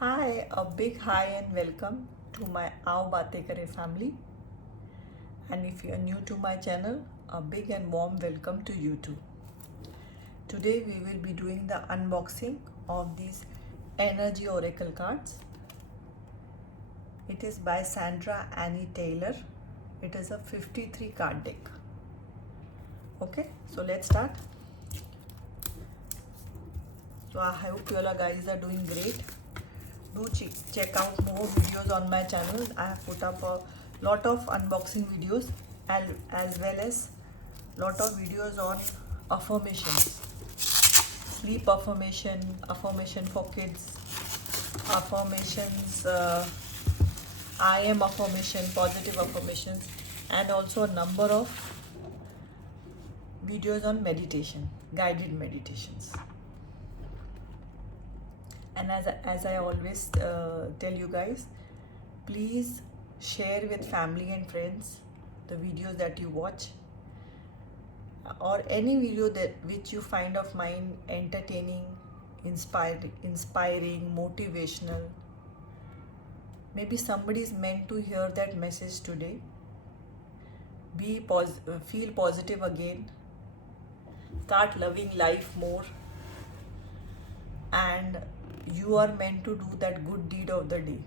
Hi, a big hi and welcome to my Aao Baatein Kare family. And if you are new to my channel, a big and warm welcome to you too. Today we will be doing the unboxing of these Energy Oracle cards. It is by Sandra Annie Taylor. It is a 53 card deck. Okay, so let's start. So I hope you all guys are doing great. Do check out more videos on my channel. I have put up a lot of unboxing videos as well as lot of videos on affirmations, sleep affirmation, affirmation for kids, affirmations, I am affirmation, positive affirmations, and also a number of videos on meditation, guided meditations. And as I always tell you guys, please share with family and friends the videos that you watch, or any video that which you find of mine entertaining, inspiring, motivational. Maybe somebody is meant to hear that message today. Feel positive again. Start loving life more. And you are meant to do that good deed of the day.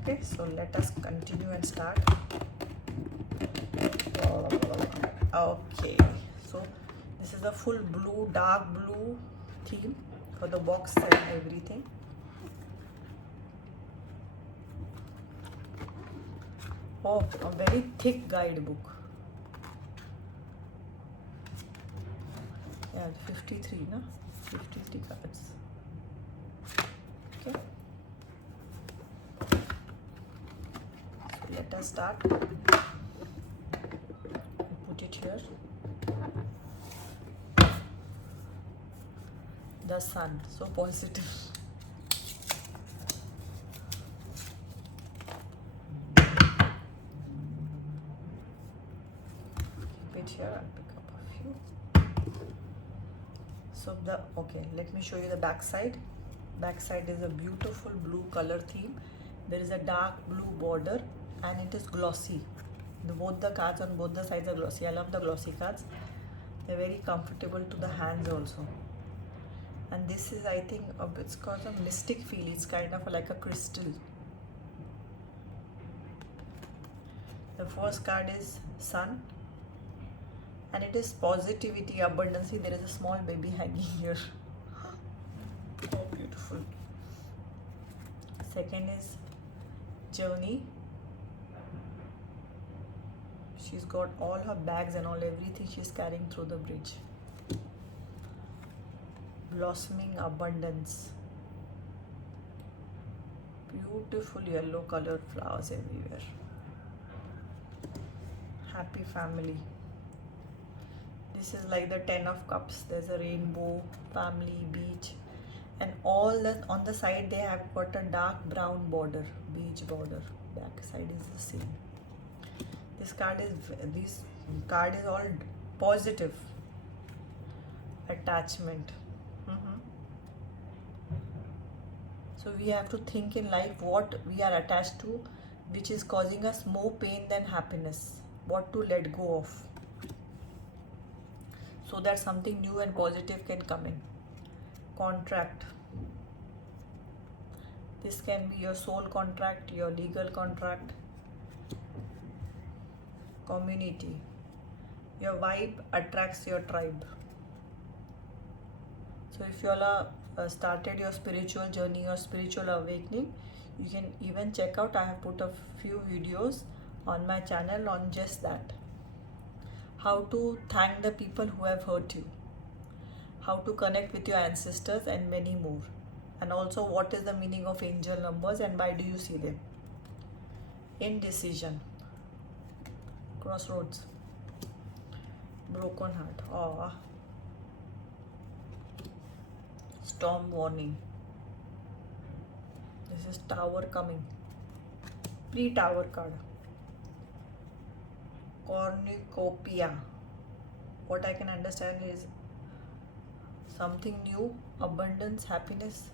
Okay, so let us continue and start. Okay, so this is a full blue, dark blue theme for the box and everything. Oh, a very thick guidebook. Yeah, 53, no? 53 cards. Okay. So let us start. Put it here. The sun, so positive. Keep it here and pick up a few. So let me show you the back side. Back side is a beautiful blue color theme. There is a dark blue border and it is glossy. Both the cards on both the sides are glossy. I love the glossy cards. They're very comfortable to the hands also. And this is, I think, it's got a mystic feel. It's kind of like a crystal. The first card is Sun. And it is positivity, abundance. There is a small baby hanging here. Oh, beautiful. Second is Journey. She's got all her bags and everything she's carrying through the bridge. Blossoming abundance. Beautiful yellow colored flowers everywhere. Happy family. This is like the 10 of cups. There's a rainbow, family, beach, and all that on the side they have got a dark brown border, beach border. Back side is the same. This card is all positive. Attachment. So we have to think in life what we are attached to, which is causing us more pain than happiness. What to let go of, so that something new and positive can come in. Contract. This can be your soul contract, your legal contract. Community. Your vibe attracts your tribe. So if you all started your spiritual journey or spiritual awakening, you can even check out. I have put a few videos on my channel on just that. How to thank the people who have hurt you. How to connect with your ancestors and many more. And also what is the meaning of angel numbers and why do you see them. Indecision. Crossroads. Broken heart. Aw. Storm warning. This is Tower coming. Pre-Tower card. Cornucopia. What I can understand is something new, abundance, happiness.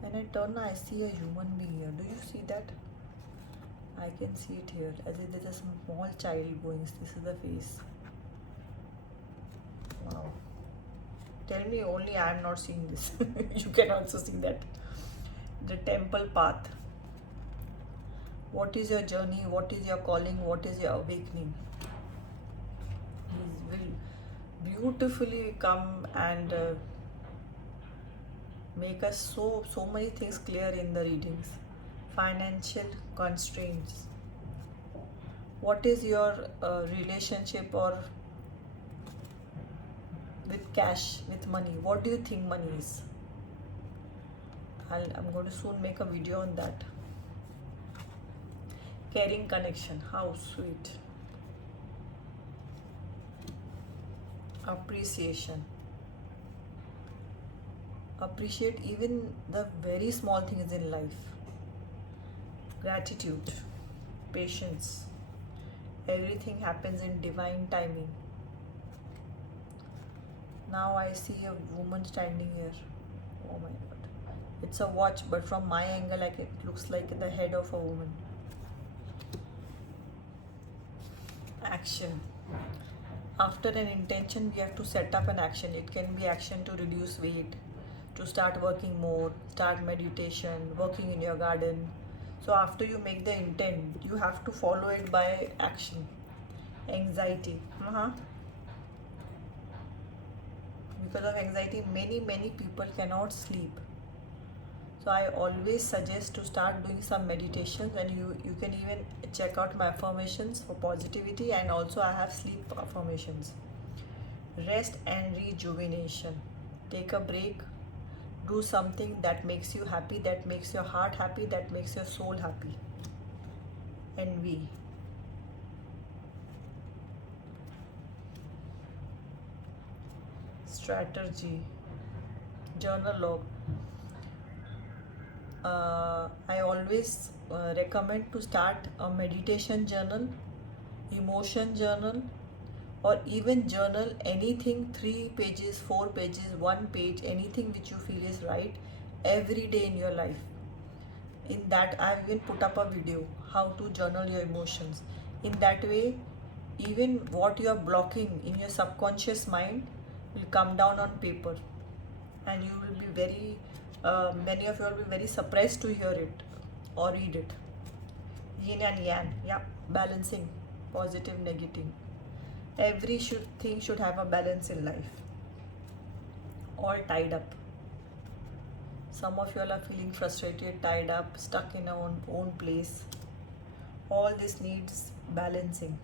When I turn, I see a human being here. Do you see that? I can see it here, as if there's a small child going. This is the face. Wow. Tell me only I am not seeing this. You can also see that. The temple path. What is your journey? What is your calling? What is your awakening? He will beautifully come and make us so many things clear in the readings. Financial constraints. What is your relationship or with cash, with money? What do you think money is? I'm going to soon make a video on that. Caring connection, how sweet. Appreciation. Appreciate even the very small things in life. Gratitude, patience. Everything happens in divine timing. Now I see a woman standing here. Oh my god. It's a watch, but from my angle, like it looks like the head of a woman. Action. After an intention, we have to set up an action. It can be action to reduce weight, to start working more, start meditation, working in your garden. So after you make the intent, you have to follow it by action. Anxiety. Because of anxiety, many people cannot sleep. So I always suggest to start doing some meditations, and you can even check out my affirmations for positivity, and also I have sleep affirmations. Rest and rejuvenation. Take a break. Do something that makes you happy, that makes your heart happy, that makes your soul happy. Envy. Strategy. Journal log. I always recommend to start a meditation journal, emotion journal, or even journal anything, 3 pages, 4 pages, 1 page, anything which you feel is right every day in your life. In that, I've even put up a video how to journal your emotions. In that way, even what you are blocking in your subconscious mind will come down on paper, and you will be very many of you will be very surprised to hear it or read it. Yin and yang, yeah, balancing, positive, negative. Every thing should have a balance in life. All tied up. Some of you all are feeling frustrated, tied up, stuck in our own place. All this needs balancing.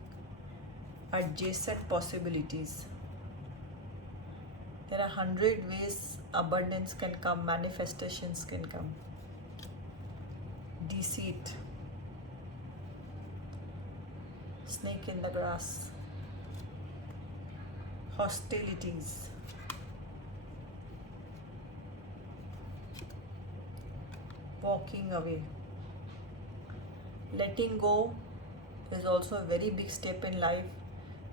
Adjacent possibilities. There are 100 ways abundance can come, manifestations can come. Deceit. Snake in the grass. Hostilities. Walking away. Letting go is also a very big step in life,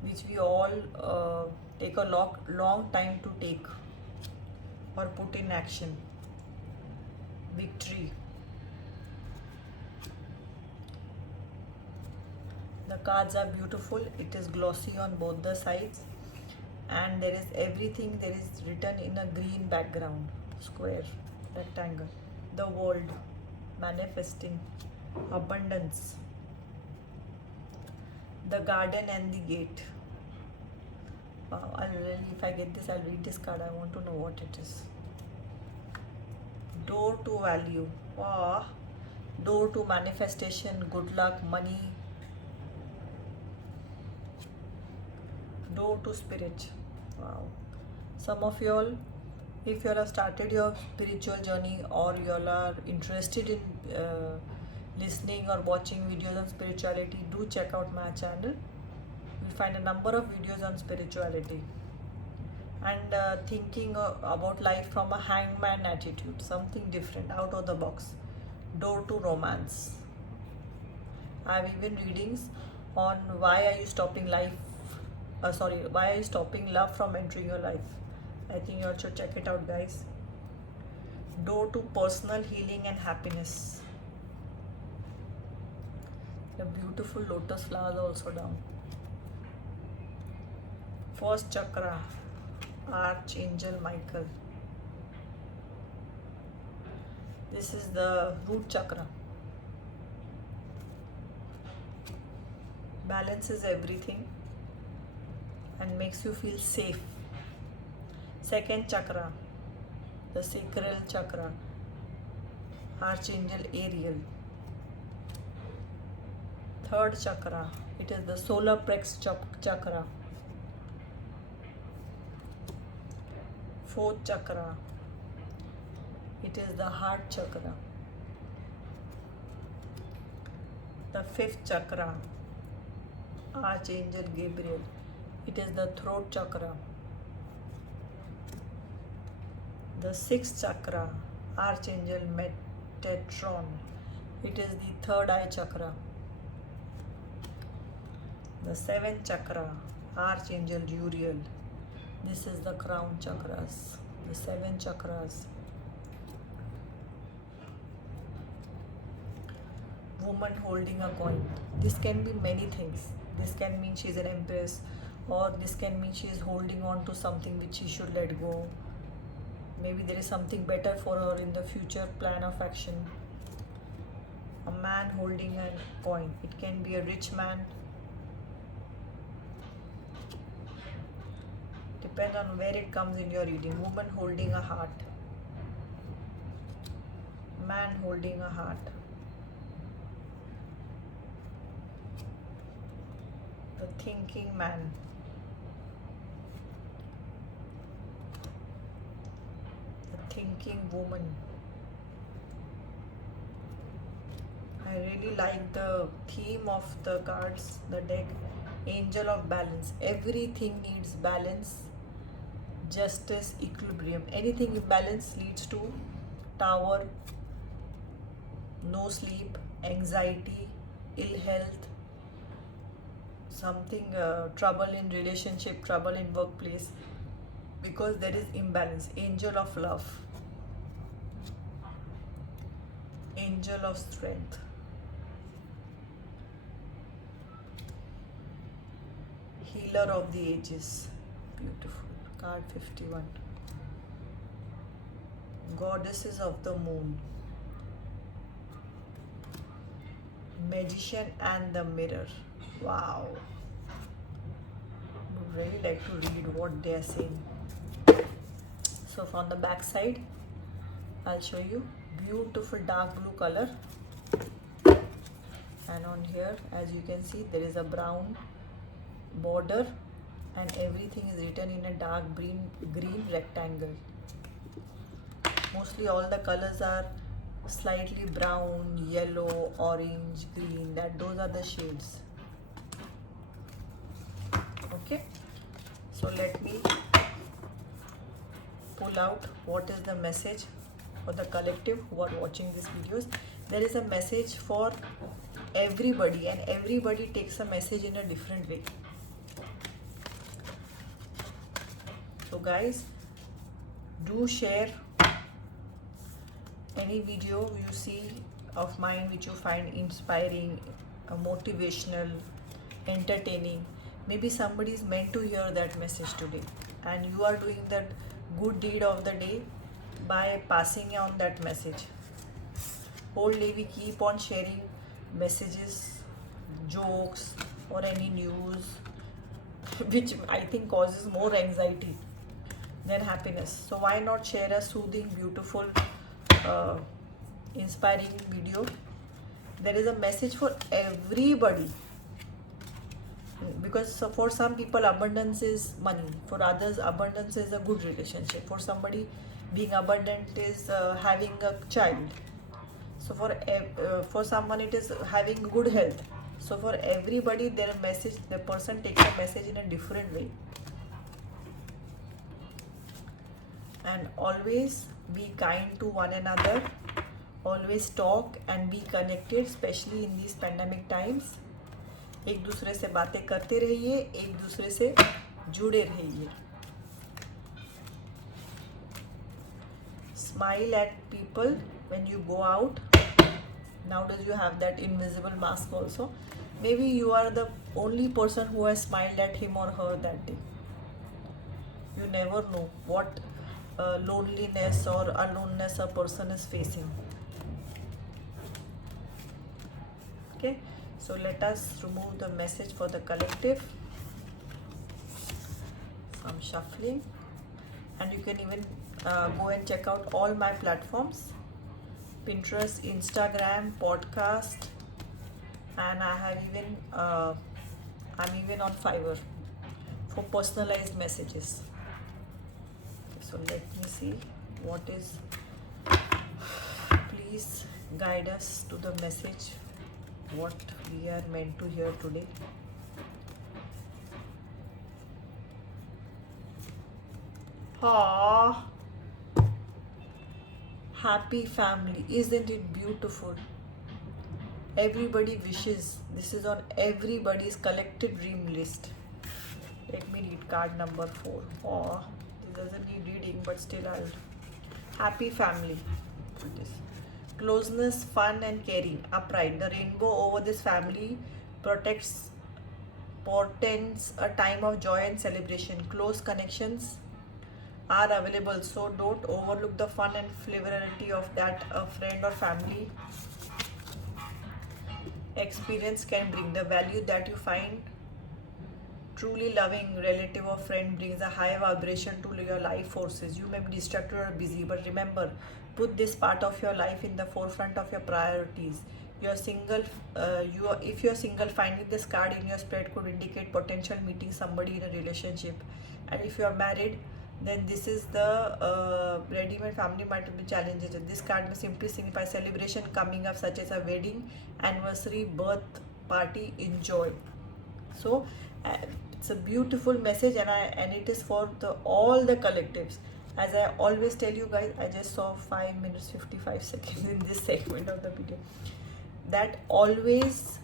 which we all take a long time to take or put in action. Victory. The cards are beautiful. It is glossy on both the sides, and there is everything. There is written in a green background, square, rectangle. The world, manifesting, abundance. The garden and the gate. Wow, if I get this, I'll read this card. I want to know what it is. Door to value. Wow. Door to manifestation, good luck, money. Door to spirit. Wow. Some of you all, if you all have started your spiritual journey, or you all are interested in listening or watching videos on spirituality, do check out my channel. You'll find a number of videos on spirituality and thinking about life from a hangman attitude, something different, out of the box. Door to romance. I have even readings on why are you stopping why are you stopping love from entering your life. I think you all should check it out, guys. door to personal healing and happiness. The beautiful lotus flowers also down. First chakra, Archangel Michael. This is the root chakra. Balances everything and makes you feel safe. Second chakra, the sacral chakra, Archangel Ariel. Third chakra, it is the solar plex chakra. Fourth chakra, it is the heart chakra. The fifth chakra, Archangel Gabriel, it is the throat chakra. The sixth chakra, Archangel Metatron, it is the third eye chakra. The seventh chakra, Archangel Uriel, this is the crown chakras, the seven chakras. Woman holding a coin. This can be many things. This can mean she is an empress, or this can mean she is holding on to something which she should let go. Maybe there is something better for her in the future plan of action. A man holding a coin. It can be a rich man. Depends on where it comes in your reading. Woman holding a heart. Man holding a heart. The thinking man. The thinking woman. I really like the theme of the cards, the deck. Angel of balance. Everything needs balance, justice, equilibrium. Anything imbalance leads to Tower, no sleep, anxiety, ill health, something trouble in relationship, trouble in workplace, because there is imbalance. Angel of love, angel of strength, healer of the ages. Beautiful. Card 51. Goddesses of the moon, magician and the mirror. Wow. Would really like to read what they are saying. So from the back side, I'll show you. Beautiful dark blue color, and on here, as you can see, there is a brown border, and everything is written in a dark green rectangle. Mostly all the colors are slightly brown, yellow, orange, green. Those are the shades. Okay, so let me pull out what is the message for the collective who are watching these videos. There is a message for everybody, and everybody takes a message in a different way. So guys, do share any video you see of mine which you find inspiring, motivational, entertaining. Maybe somebody is meant to hear that message today, and you are doing that good deed of the day by passing on that message. Whole day we keep on sharing messages, jokes, or any news which I think causes more anxiety than happiness. So why not share a soothing, beautiful, inspiring video? There is a message for everybody, because for some people abundance is money, for others abundance is a good relationship, for somebody being abundant is having a child, so for someone it is having good health. So for everybody their message, the person takes a message in a different way. And always be kind to one another, always talk and be connected, especially in these pandemic times. एक दूसरे से बातें करते रहिए, एक दूसरे से जुड़े रहिए. smile at people when you go out. Nowadays you have that invisible mask also. Maybe you are the only person who has smiled at him or her that day. You never know what loneliness or aloneness a person is facing. Okay, so let us remove the message for the collective. Some shuffling, and you can even go and check out all my platforms: Pinterest, Instagram, podcast, and I have even I'm even on Fiverr for personalized messages. So let me see what is. Please guide us to the message what we are meant to hear today. Ah, happy family, isn't it beautiful? Everybody wishes. This is on everybody's collective dream list. Let me read card number 4. Oh, this doesn't need reading, but still I'll. Happy family. It is closeness, fun, and caring. Upright. The rainbow over this family portends a time of joy and celebration. Close connections are available, so don't overlook the fun and flavority of that a friend or family experience can bring. The value that you find truly loving relative or friend brings a high vibration to your life forces. You may be distracted or busy, but remember, put this part of your life in the forefront of your priorities. You're single, if you're single, finding this card in your spread could indicate potential meeting somebody in a relationship. And if you're married, then this is the ready-made family might be challenges. This card may simply signify celebration coming up, such as a wedding, anniversary, birth party, enjoy. So it's a beautiful message, and it is for all the collectives. As I always tell you guys, I just saw 5 minutes 55 seconds in this segment of the video, that always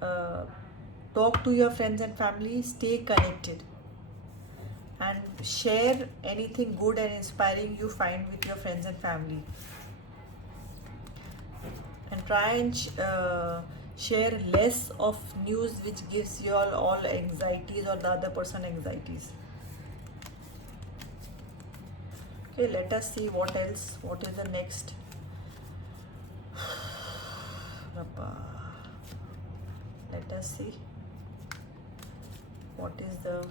talk to your friends and family, stay connected, and share anything good and inspiring you find with your friends and family, and try and share less of news which gives you all anxieties or the other person anxieties. Okay, let us see what else. What is the next? Let us see what is the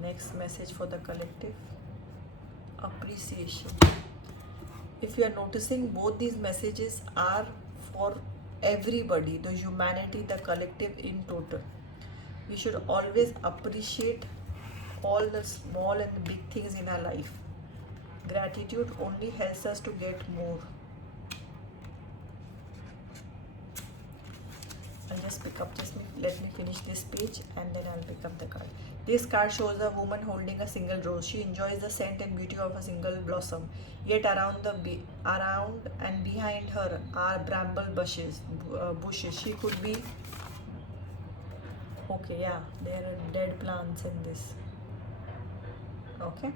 next message for the collective. Appreciation. If you are noticing, both these messages are for everybody, the humanity, the collective in total. We should always appreciate all the small and the big things in our life. Gratitude only helps us to get more. I'll just pick up, let me finish this page and then I'll pick up the card. This card shows a woman holding a single rose. She enjoys the scent and beauty of a single blossom. Yet around and behind her are bramble bushes. She could be okay. Yeah, there are dead plants in this. Okay.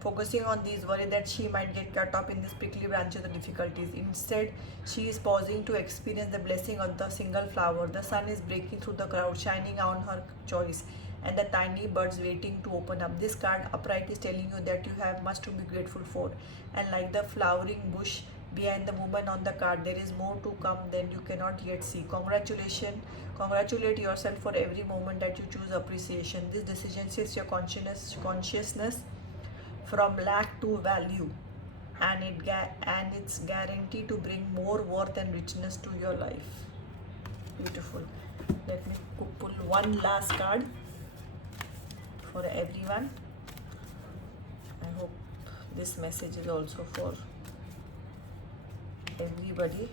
Focusing on these, worry that she might get cut off in these prickly branches of difficulties. Instead, she is pausing to experience the blessing of the single flower. The sun is breaking through the crowd, shining on her choice, and the tiny birds waiting to open up. This card upright is telling you that you have much to be grateful for. And like the flowering bush behind the woman on the card, there is more to come than you cannot yet see. Congratulate yourself for every moment that you choose appreciation. This decision shifts your consciousness from lack to value, and it's guaranteed to bring more worth and richness to your life. Beautiful. Let me pull one last card for everyone. I hope this message is also for everybody.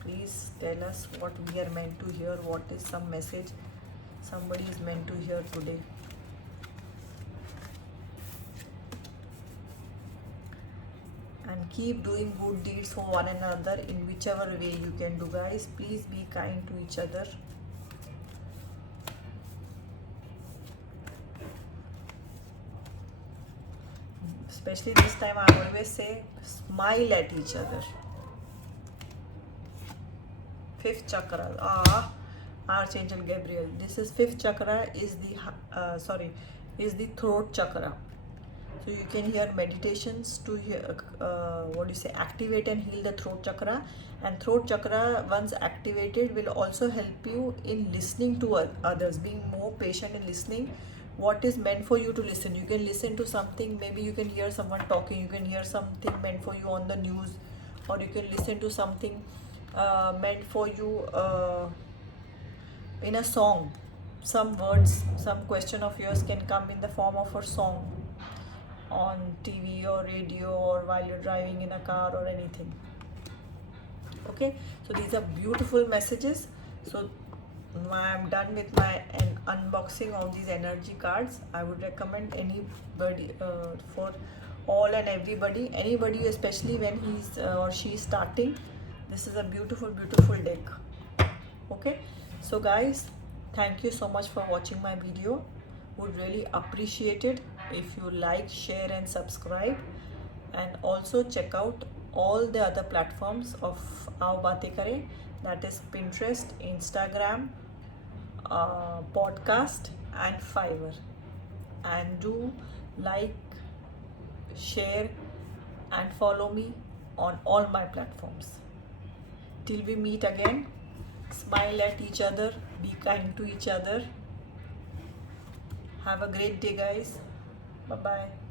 Please tell us what we are meant to hear. What is some message somebody is meant to hear today? And keep doing good deeds for one another in whichever way you can do, guys. Please be kind to each other. especially this time I always say smile at each other. Fifth chakra, Archangel Gabriel, this is fifth chakra, is the is the throat chakra. So you can hear meditations to activate and heal the throat chakra. And throat chakra, once activated, will also help you in listening to others, being more patient in listening what is meant for you to listen. You can listen to something, maybe you can hear someone talking, you can hear something meant for you on the news, or you can listen to something meant for you in a song. Some words, some question of yours can come in the form of a song on TV or radio, or while you're driving in a car or anything. Okay, so these are beautiful messages. So I'm done with my unboxing of these energy cards. I would recommend anybody, for all and anybody, especially when he's or she's starting, this is a beautiful deck. Okay, so guys, thank you so much for watching my video. Would really appreciate it if you like, share and subscribe, and also check out all the other platforms of Aao Baatein Kare, that is Pinterest, Instagram, podcast and Fiverr. And do like, share and follow me on all my platforms. Till we meet again, smile at each other, be kind to each other. Have a great day, guys. Bye bye.